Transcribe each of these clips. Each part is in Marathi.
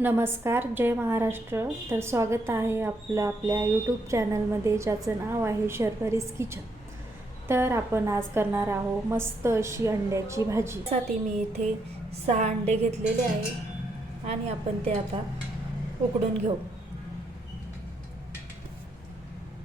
नमस्कार जय महाराष्ट्र. तर स्वागत आहे आपलं आपल्या यूट्यूब चॅनलमध्ये ज्याचं नाव आहे शर्करीज किचन. तर आपण आज करणार आहोत मस्त अशी अंड्याची भाजी. साठी मी इथे सहा अंडे घेतलेले आहे आणि आपण ते आता उकडून घेऊ.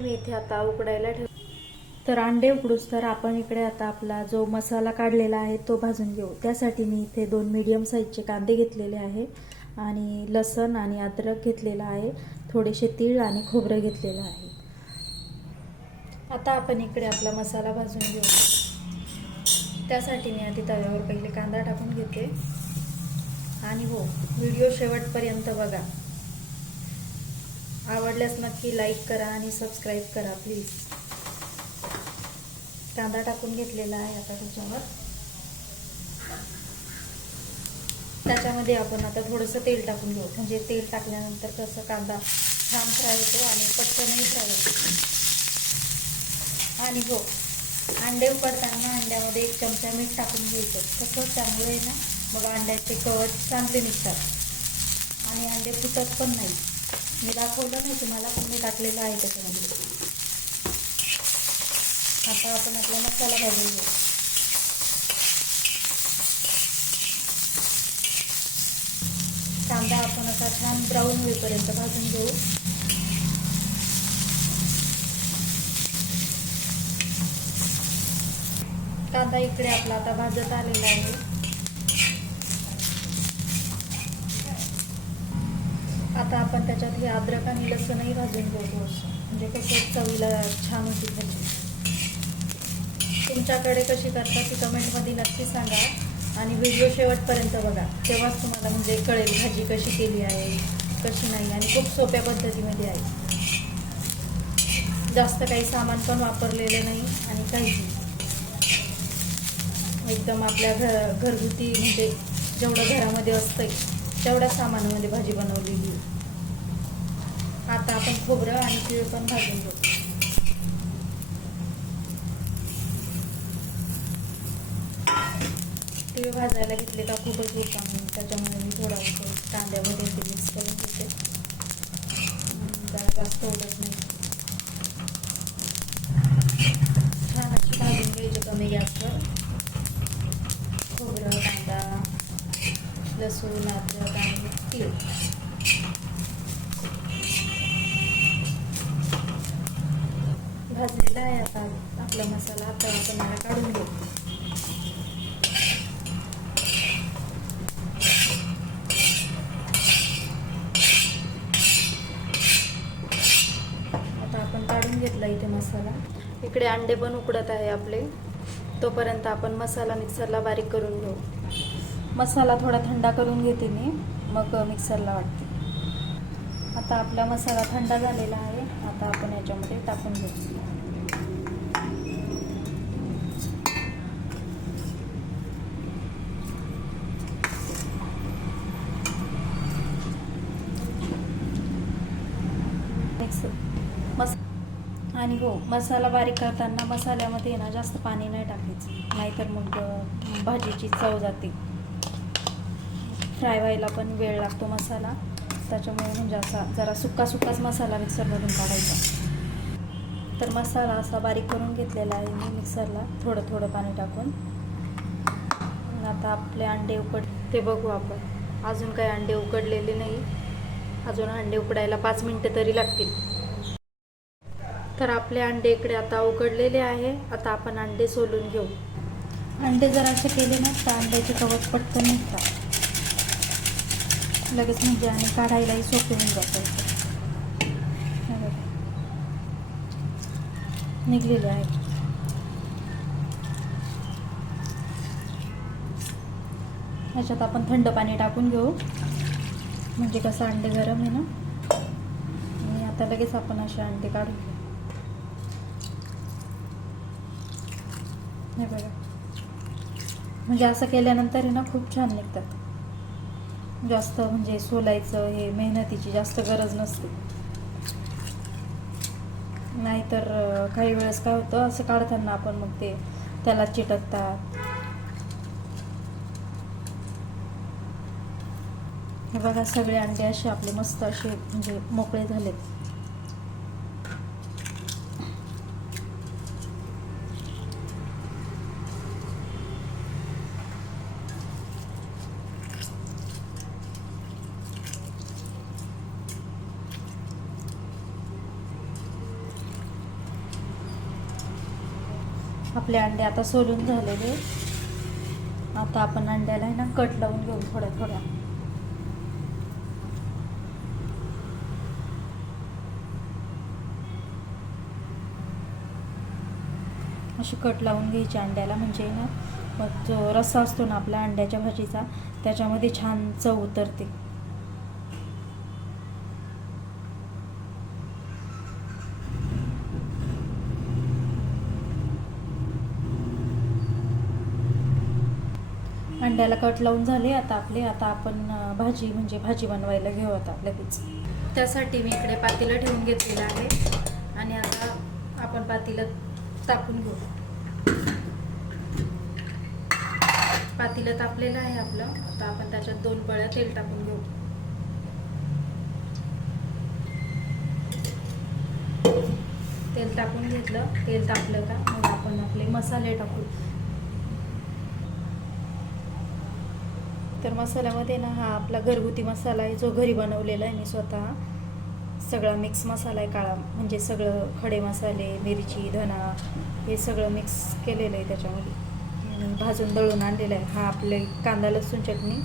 मी इथे आता उकडायला ठेव तर अंडे उकडूस तर आपण इकडे आता आपला जो मसाला काढलेला आहे तो भाजून घेऊ. त्यासाठी मी इथे दोन मीडियम साईजचे कांदे घेतलेले आहे. आणि लसण आणि अद्रक घेतलेला आहे. थोडेसे तीळ आणि खोबरं घेतलेलं आहे. आता आपण इकडे आपला मसाला भाजून घेऊ. त्यासाठी मी आधी तव्यावर पहिले कांदा टाकून घेते. आणि हो व्हिडिओ शेवटपर्यंत बघा. आवडल्यास नक्की लाईक करा आणि सबस्क्राईब करा प्लीज कांदा टाकून घेतलेला आहे आता त्याच्यावर. त्याच्यामध्ये आपण आता थोडंसं तेल टाकून घेऊ. म्हणजे तेल टाकल्यानंतर कसं कांदा छान फ्राय होतो आणि पटकनही फ्राय होतो. आणि हो अंडे उकडताना अंड्यामध्ये एक चमचा मीठ टाकून घ्यायचं. चांगलं त्यामुळे ना? मग अंड्याचे कवच चांगले निघतात. आणि अंडे फुटत पण नाही मी दाखवलं नाही तुम्हाला पण मी टाकलेलं आहे त्याच्यामध्ये. आता आपण आपला मसाला भाजून घेऊ. कांदा आपण असा छान ब्राऊन होईपर्यंत भाजून घेऊ. कांदा इकडे आपला आता भाजत आलेला आहे. आता आपण त्याच्यात हे अद्रक आणि लसूणही भाजून घेऊ म्हणजे कसं चवीला छान होती भाजी तुमच्याकडे कशी करता ती कमेंटमध्ये नक्की सांगा. आणि व्हिडिओ शेवटपर्यंत बघा. तेव्हाच तुम्हाला म्हणजे कळेल भाजी कशी केली आहे कशी नाही आणि खूप सोप्या पद्धतीमध्ये आहे. जास्त काही सामान पण वापरलेलं नाही आणि काहीच एकदम आपल्या घर घरगुती म्हणजे जेवढं घरामध्ये असतंय तेवढ्या सामानामध्ये भाजी बनवलेली आता आपण खोबरं आणि तिळ पण भाजून घेऊ. तीळ भाजायला घेतले का खूपच होता म्हणून. त्याच्यामुळे मी थोडा कांद्यामध्ये ते मिक्स करून घेते. हम्म, जास्त उडत नाही. छान अशी भाजून घ्यायची कमी गॅसवर. खोबरं कांदा लसूण अद्रक आणि तीळ भाजलेला आहे आता आपला मसाला आता आपण याला काढून घेऊ आता आपण काढून घेतला इथे मसाला इकडे अंडे पण उकडत आहे आपले. तोपर्यंत आपण मसाला मिक्सरला बारीक करून घेऊ. मसाला थोडा थंडा करून घेते मी मग मिक्सरला वाटते. आता आपला मसाला थंडा झालेला आहे. आता आपण याच्यामध्ये टाकून घेऊ मिक्स मस आणि हो मसाला बारीक करताना मसाल्यामध्ये ना जास्त पाणी नाही टाकायचं. नाहीतर मग भाजीची चव जाते. फ्राय व्हायला पण वेळ लागतो मसाला. त्याच्यामुळे म्हणजे असा जरा सुक्का सुक्काच मसाला मिक्सरमधून काढायचा. तर मसाला असा बारीक करून घेतलेला आहे मी मिक्सरला थोडं थोडं पाणी टाकून. आता आपले अंडे उकड ते बघू आपण. अजून काही अंडे उकडलेले नाही. अजून अंडे उकडायला पाच मिनटं तरी लागतील. तर आपले अंडे इकडे आता उघडलेले आहे. आता आपण अंडे सोलून घेऊ. अंडे जर असे केले ना तर अंड्याचे कवच पटकन निघतात लगेच म्हणजे आणि काढायलाही सोपे होऊन जातं. निघलेले आहेत. ह्याच्यात आपण थंड पाणी टाकून घेऊ. म्हणजे कसं अंडे गरम आहे ना. आणि आता लगेच आपण असे अंडे काढू बघा म्हणजे असं केल्यानंतर आहे ना खूप छान निघतात. जास्त म्हणजे सोलायचं हे मेहनतीची जास्त गरज नसते. नाहीतर काही वेळेस काय होतं असं काढताना आपण मग ते त्याला चिटकतात. हे बघा सगळे अंडे असे आपले मस्त असे म्हणजे मोकळे झालेत. आपले अंडे आता सोलून झालेले. आता आपण अंड्याला आहे ना कट लावून घेऊ थोड्या थोड्या अशी कट लावून घ्यायची अंड्याला म्हणजे ना मग जो रस्सा असतो ना आपल्या अंड्याच्या भाजीचा त्याच्यामध्ये छान चव उतरते. अंड्याला कट लावून झाले आता आपले. आता आपण भाजी म्हणजे भाजी बनवायला घेऊ आता लगेच त्यासाठी मी इकडे पातेलं ठेवून घेतलेलं आहे. आणि आता आपण पातेलं तापून घेऊ. पातेलं तापलेलं आहे आपलं. आता आपण त्याच्यात दोन पळ्या तेल टाकून घेऊ. तेल टाकून घेतलं. तेल तापलं का? मग आपण आपले मसाले टाकू. तर मसाल्यामध्ये ना हा आपला घरगुती मसाला आहे जो घरी बनवलेला आहे मी स्वतः. सगळा मिक्स मसाला आहे काळा म्हणजे सगळं खडे मसाले मिरची धना हे सगळं मिक्स केलेलं आहे त्याच्यामध्ये. आणि भाजून दळून आणलेलं आहे. हा आपले कांदा लसूण चटणी.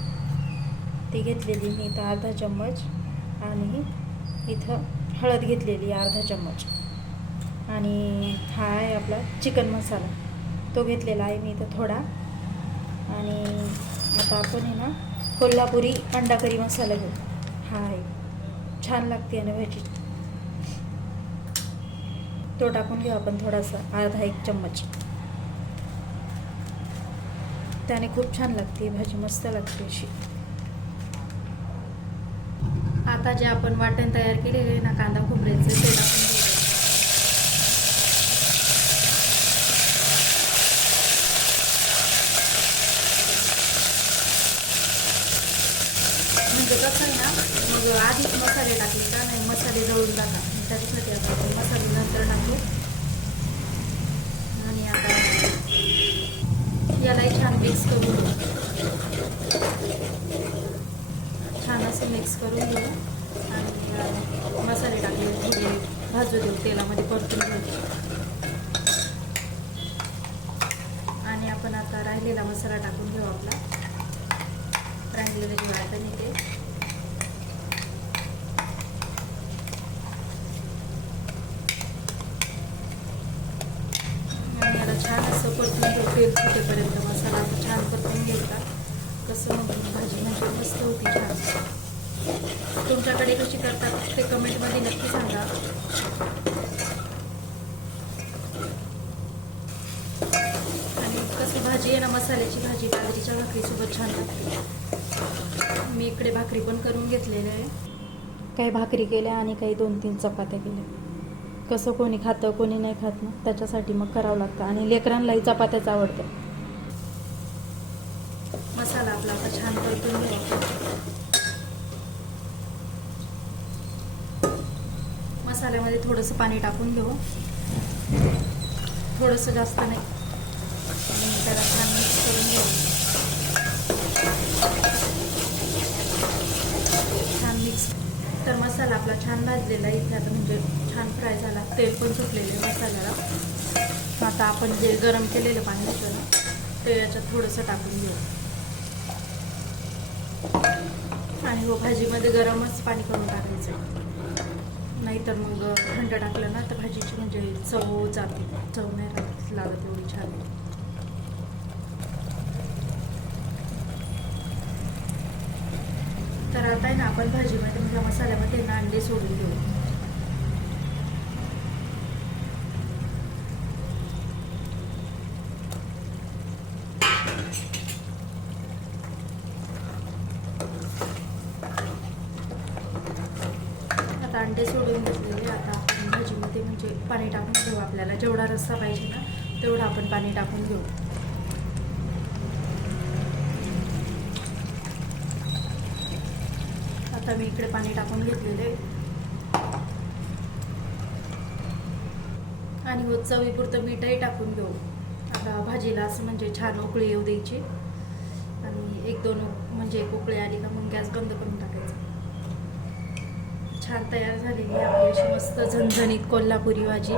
ती घेतलेली मी इथं अर्धा चम्मच. आणि इथं हळद घेतलेली अर्धा चम्मच. आणि हा आहे आपला चिकन मसाला. तो घेतलेला आहे मी इथं थोडा. आणि आता आपण आहे ना कोल्हापुरी अंडा करी मसाला घेऊ. हा आहे छान लागते आणि भाजी. तो टाकून घेऊ आपण थोडासा अर्धा एक चम्मच. त्याने खूप छान लागते भाजी मस्त लागते अशी. आता जे आपण वाटण तयार केलेले ना कांदा खोबऱ्याचं ते टाकून घेऊ म्हणजे कसं आहे ना मग आधीच मसाले टाकले का नाही मसाले जळून टाका. त्याच्यासाठी आता आपण मसाले नंतर टाकू. आणि आता यालाही छान मिक्स करून घेऊ. छान असं मिक्स करून घेऊ. आणि मसाले टाकले थोडे भाजू देऊ तेलामध्ये परतून घेऊ. आणि आपण आता राहिलेला मसाला टाकून घेऊ आपला. राहिलेला जे पण आहे ते आणि याला छान असं परतून घेऊ तेल सुटेपर्यंत मसाला आता छान परतून घ्यायचा. तसं मग भाजी म्हणजे मस्त होती छान. तुमच्याकडे कशी करतात ते कमेंटमध्ये नक्की सांगा. आणि कसं भाजी आहे ना मसाल्याची भाजी बाजरीच्या भाकरीसोबत छान लागते. मी इकडे भाकरी पण करून घेतलेली आहे. काही भाकरी केल्या आणि काही दोन तीन चपात्या केल्या. कसं कोणी खातं कोणी नाही खात ना त्याच्यासाठी मग करावं लागतं. आणि लेकरांनाही चपात्याच आवडतं. मसाला आपला आता छान परतून घेऊ मसाल्यामध्ये थोडंसं पाणी टाकून घेऊ. थोडंसं जास्त नाही. आणि त्याला छान मिक्स करून घेऊ. छान मिक्स तर मसाला आपला छान भाजलेला इथे आता म्हणजे छान फ्राय झाला. तेल पण सुटलेले आहे मसाल्याला. आता आपण जे गरम केलेलं पाणी होतं ना ते याच्यात थोडंसं टाकून घेऊ. आणि हो भाजीमध्ये गरमच पाणी करून टाकायचं नाहीतर मग थंड टाकलं ना तर भाजीची म्हणजे चव जाते. चव नाही राहत लागत एवढी छान. तर आहे ना आपण भाजीमध्ये म्हणजे मसाल्यामध्ये ना अंडे सोडून घेऊ आता अंडे सोडून घेतलेले आता आपण भाजीमध्ये म्हणजे पाणी टाकून घेऊ. आपल्याला जेवढा रस्सा पाहिजे ना तेवढा आपण पाणी टाकून घेऊ. आता मी इकडे पाणी टाकून घेतलेले आणि मग चवीपुरतं मीठही टाकून घेऊ. आता भाजीला असं म्हणजे छान उकळी येऊ द्यायची. आणि एक दोन म्हणजे एक उकळी आली का मग गॅस बंद करून टाकायचा. छान तयार झालेली आपली अशी मस्त झणझणीत कोल्हापुरी भाजी.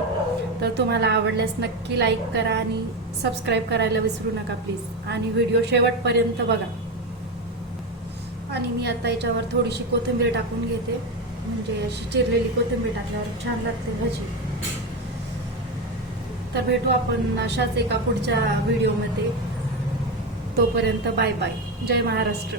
तर तुम्हाला आवडल्यास नक्की लाईक करा आणि सबस्क्राईब करायला विसरू नका प्लीज आणि व्हिडिओ शेवटपर्यंत बघा. आणि मी आता याच्यावर थोडीशी कोथिंबीर टाकून घेते. म्हणजे अशी चिरलेली कोथिंबीर टाकल्यावर छान लागते भाजी. तर भेटू आपण अशाच एका पुढच्या व्हिडिओमध्ये तोपर्यंत बाय बाय जय महाराष्ट्र.